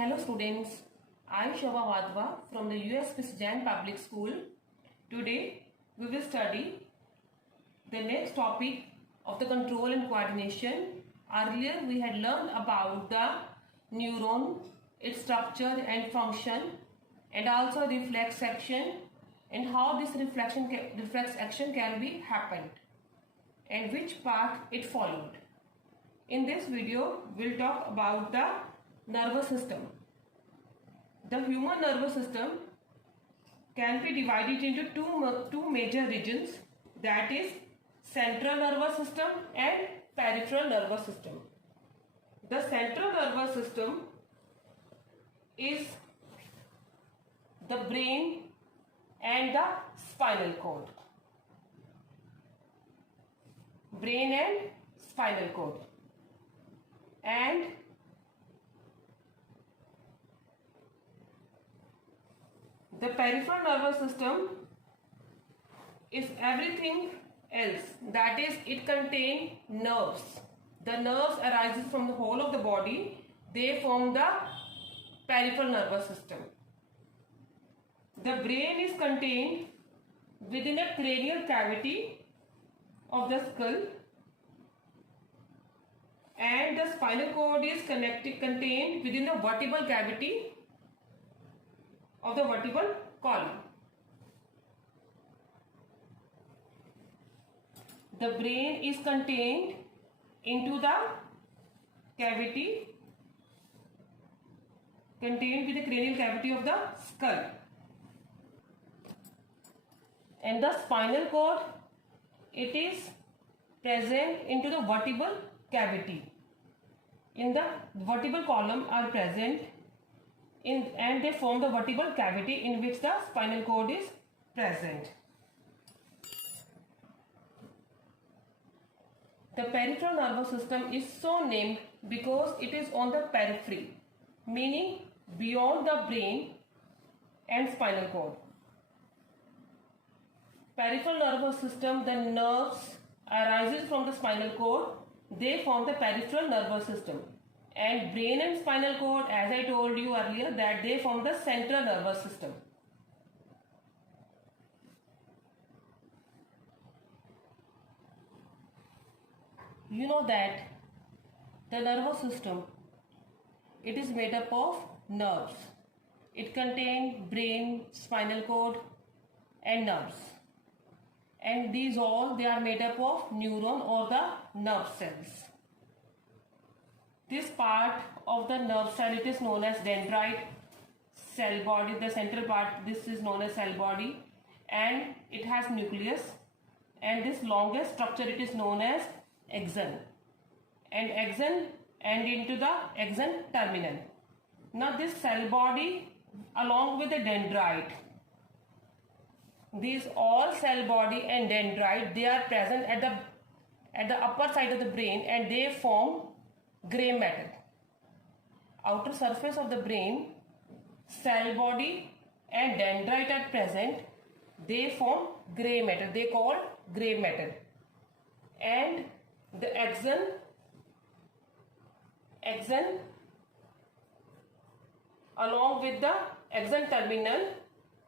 Hello students, I am Shobha Wadhwa from the USP Jain Public School. Today we will study the next topic of the control and coordination. Earlier we had learned about the neuron, its structure and function, and also reflex action and how this reflex action can be happened and which path it followed. In this video we'll talk about the nervous system. The human nervous system can be divided into two major regions, that is central nervous system and peripheral nervous system. The central nervous system is the brain and the spinal cord. Brain and spinal cord. And the peripheral nervous system is everything else, that is it contains nerves. The nerves arises from the whole of the body, they form the peripheral nervous system. The brain is contained within a cranial cavity of the skull, and the spinal cord is contained within the vertebral cavity of the vertebral column. The brain is contained into the cavity contained with the cranial cavity of the skull, and the spinal cord, it is present into the vertebral cavity. In the vertebral column are present and they form the vertebral cavity in which the spinal cord is present. The peripheral nervous system is so named because it is on the periphery, meaning beyond the brain and spinal cord. Peripheral nervous system, the nerves arises from the spinal cord, they form the peripheral nervous system. And brain and spinal cord, as I told you earlier, that they form the central nervous system. You know that the nervous system, it is made up of nerves. It contains brain, spinal cord and nerves. And these all, they are made up of neuron or the nerve cells. This part of the nerve cell, it is known as dendrite cell body. The central part, this is known as cell body, and it has nucleus, and this longest structure, it is known as axon, and axon and into the axon terminal. Now this cell body along with the dendrite, these all cell body and dendrite, they are present at the upper side of the brain, and they form gray matter. Outer surface of the brain, cell body and dendrite are present, they form gray matter, they call gray matter. And the axon along with the axon terminal,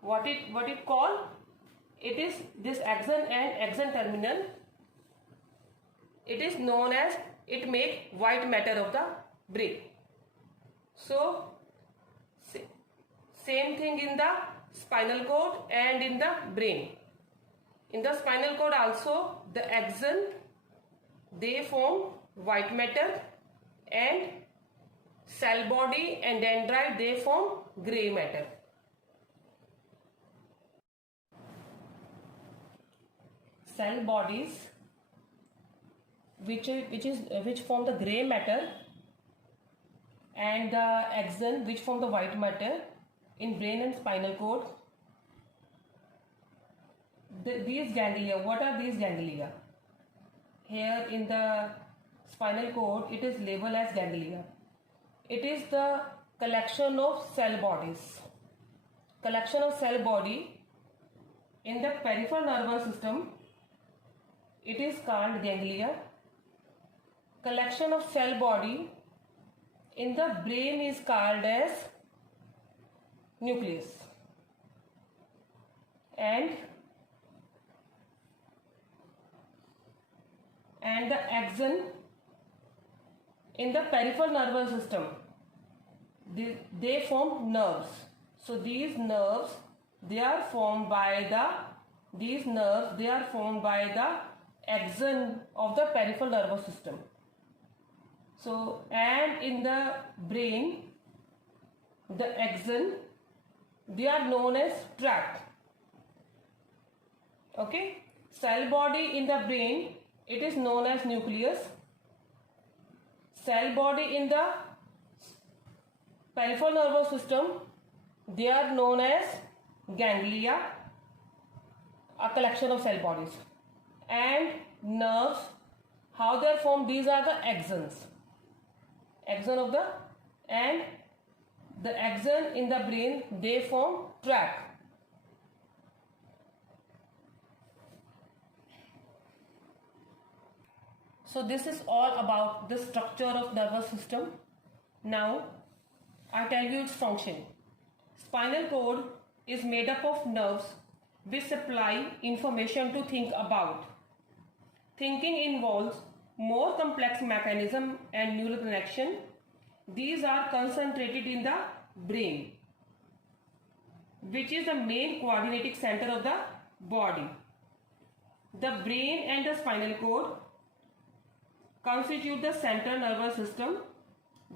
what it call, it is this axon and axon terminal, it is known as, it make white matter of the brain. So same thing in the spinal cord and in the brain. In the spinal cord also, the axon, they form white matter, and cell body and dendrite, they form gray matter. Cell bodies which form the gray matter, and the axon which form the white matter in brain and spinal cord. These ganglia, what are these ganglia? Here in the spinal cord, it is labeled as ganglia. It is the collection of cell bodies. Collection of cell body in the peripheral nervous system, it is called ganglia. Collection of cell body in the brain is called as nucleus, and the axon in the peripheral nervous system. They form nerves. So these nerves, they are formed by the axon of the peripheral nervous system. So, and in the brain, the axon, they are known as tract. Okay, cell body in the brain, it is known as nucleus. Cell body in the peripheral nervous system, they are known as ganglia, a collection of cell bodies. And nerves, how they are formed, these are the axons. Axon of the, and the axon in the brain, they form tract. So this is all about the structure of nervous system. Now I tell you its function. Spinal cord is made up of nerves which supply information to think about. Thinking involves more complex mechanism and neural connection. These are concentrated in the brain, which is the main coordinating center of the body. The brain and the spinal cord constitute the central nervous system.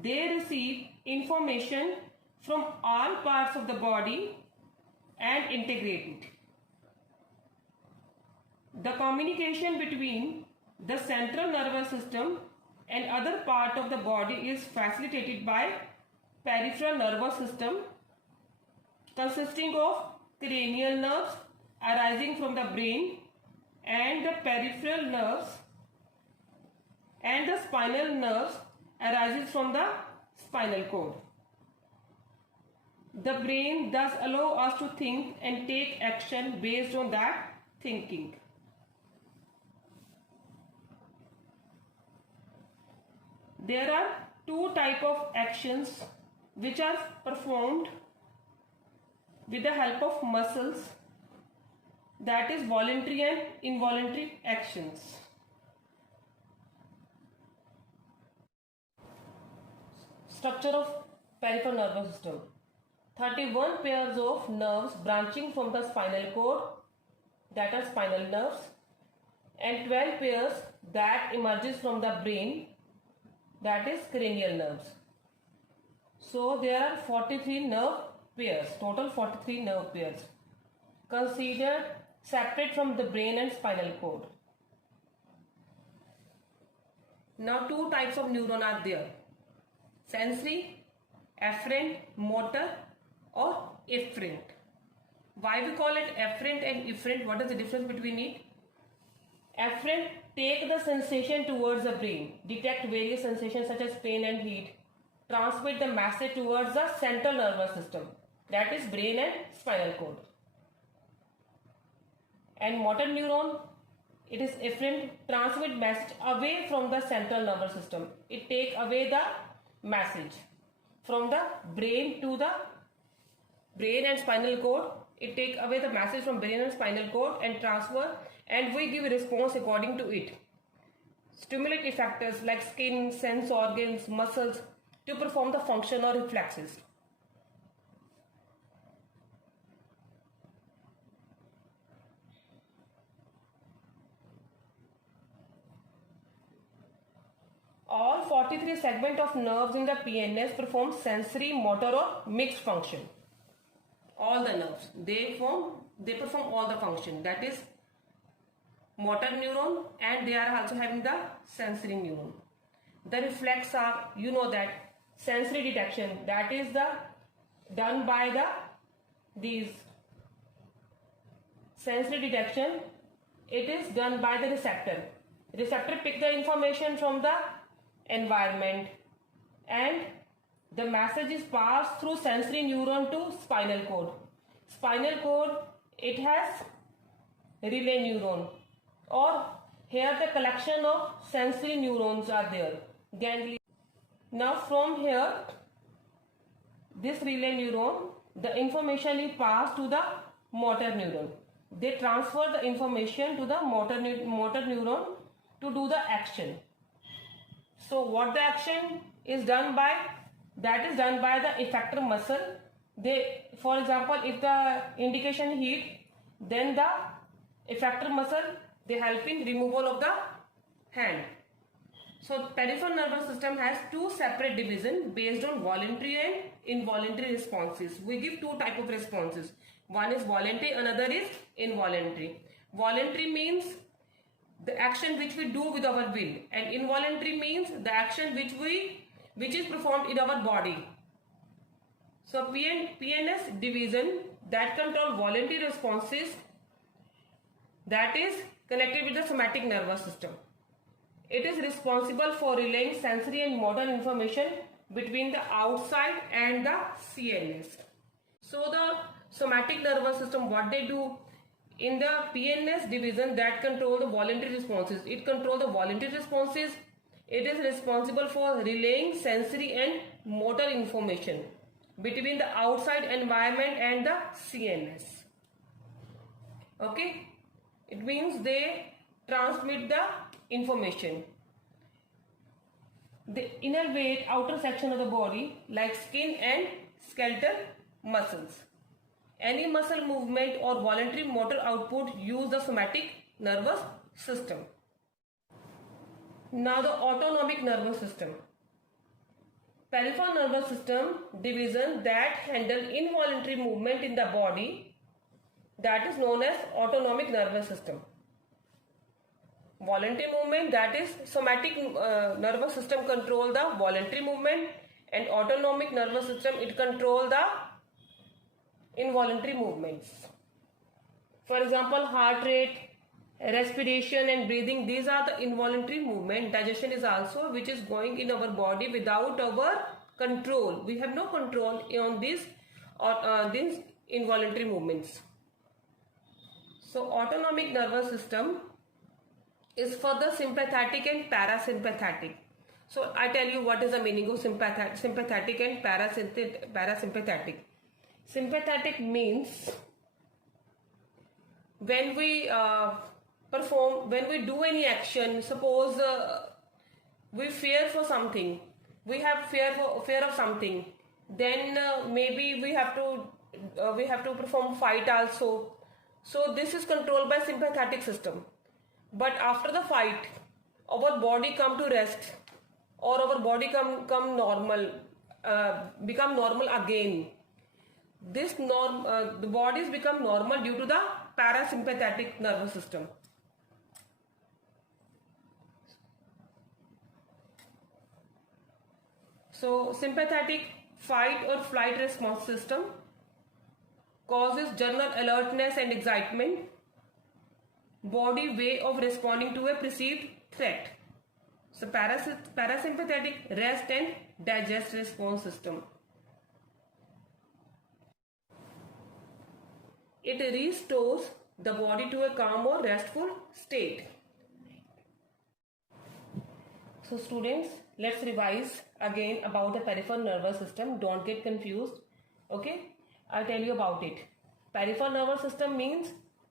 They receive information from all parts of the body and integrate it. The communication between the central nervous system and other part of the body is facilitated by peripheral nervous system, consisting of cranial nerves arising from the brain and the peripheral nerves, and the spinal nerves arises from the spinal cord. The brain thus allows us to think and take action based on that thinking. There are two types of actions which are performed with the help of muscles, that is voluntary and involuntary actions. Structure of peripheral nervous system. 31 pairs of nerves branching from the spinal cord, that are spinal nerves, and 12 pairs that emerges from the brain, that is cranial nerves. So there are 43 nerve pairs, total 43 nerve pairs, considered separate from the brain and spinal cord. Now two types of neuron are there: sensory, afferent, motor, or efferent. Why we call it afferent and efferent? What is the difference between it? Afferent take the sensation towards the brain, detect various sensations such as pain and heat, transmit the message towards the central nervous system, that is brain and spinal cord. And motor neuron, it is efferent, transmit message away from the central nervous system. It take away the message from the brain to the brain and spinal cord. It take away the message from brain and spinal cord and transfer, and we give a response according to it. Stimulate effectors like skin, sense organs, muscles to perform the function or reflexes. All 43 segments of nerves in the PNS perform sensory, motor or mixed function. All the nerves, they perform all the function, that is motor neuron, and they are also having the sensory neuron. The reflex are, you know that sensory detection, that is done by these sensory detection, it is done by the receptor. Receptor pick the information from the environment, and the message is passed through sensory neuron to spinal cord. Spinal cord, it has relay neuron, or here the collection of sensory neurons are there, ganglia. Now from here, this relay neuron, the information is passed to the motor neuron. They transfer the information to the motor neuron to do the action. So what the action is done by? That is done by the effector muscle. They, for example, if the indication heat, then the effector muscle, they help in removal of the hand. So peripheral nervous system has two separate divisions based on voluntary and involuntary responses. We give two type of responses. One is voluntary, another is involuntary. Voluntary means the action which we do with our will, and involuntary means the action which is performed in our body. So PNS division that control voluntary responses, that is connected with the somatic nervous system. It is responsible for relaying sensory and motor information between the outside and the CNS. So the somatic nervous system, what they do in the PNS division, that control the voluntary responses. It controls the voluntary responses. It is responsible for relaying sensory and motor information between the outside environment and the CNS. Okay, it means they transmit the information. The innervate outer section of the body like skin and skeletal muscles. Any muscle movement or voluntary motor output use the somatic nervous system. Now the autonomic nervous system. Peripheral nervous system division that handle involuntary movement in the body, that is known as autonomic nervous system. Voluntary movement, that is somatic nervous system control the voluntary movement, and autonomic nervous system, it control the involuntary movements. For example, heart rate, respiration and breathing, these are the involuntary movement. Digestion is also, which is going in our body without our control. We have no control on these involuntary movements. So autonomic nervous system is for the sympathetic and parasympathetic. So I tell you what is the meaning of sympathetic and parasympathetic. Sympathetic means when we do any action, suppose we fear for something, we have fear of something, then maybe we have to perform fight also. So this is controlled by sympathetic system. But after the fight, our body come to rest, or our body become normal again. The bodies become normal due to the parasympathetic nervous system. So sympathetic fight or flight response system causes general alertness and excitement, body way of responding to a perceived threat. So parasympathetic rest and digest response system. It restores the body to a calm or restful state. So students, let's revise again about the peripheral nervous system. Don't get confused. Okay, I'll tell you about it. Peripheral nervous system means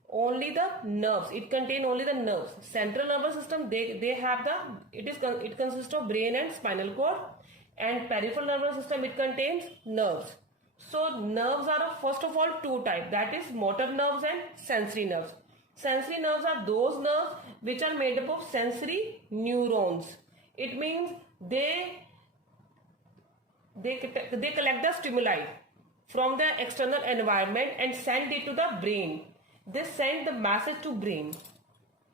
only the nerves. It contains only the nerves. Central nervous system, it consists of brain and spinal cord, and peripheral nervous system, it contains nerves. So nerves are first of all two types, that is motor nerves and sensory nerves. Sensory nerves are those nerves which are made up of sensory neurons. It means they collect the stimuli from the external environment and send it to the brain. They send the message to brain.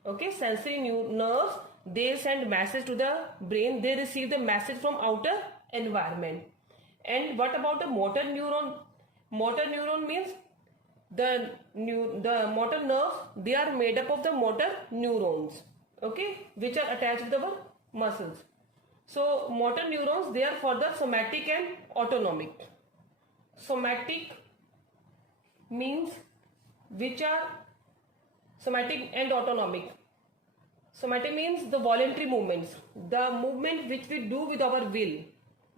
Okay, sensory nerves, they send message to the brain. They receive the message from outer environment. And what about the motor neuron? Motor neuron means the motor nerves, they are made up of the motor neurons, okay, which are attached to our muscles. So motor neurons, they are for the somatic and autonomic. Somatic means which are somatic and autonomic. Somatic means the voluntary movements, the movement which we do with our will.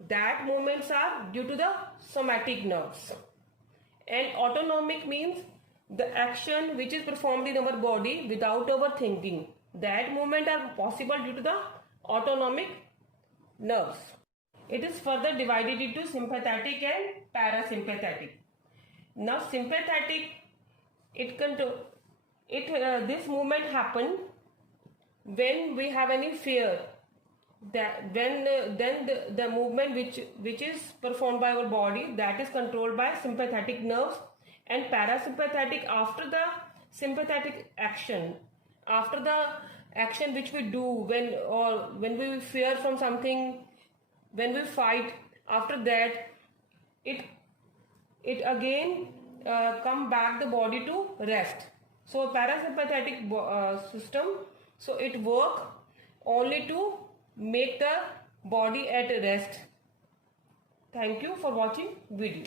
that movements are due to the somatic nerves. And autonomic means the action which is performed in our body without our thinking. That movement are possible due to the autonomic nerves. It is further divided into sympathetic and parasympathetic. Now sympathetic, this movement happen when we have any fear. Then the movement which is performed by our body, that is controlled by sympathetic nerves. And parasympathetic, after the sympathetic action, after the action which we do when we fear from something, when we fight, after that it again come back the body to rest. So parasympathetic system, so it work only to make the body at rest. Thank you for watching video.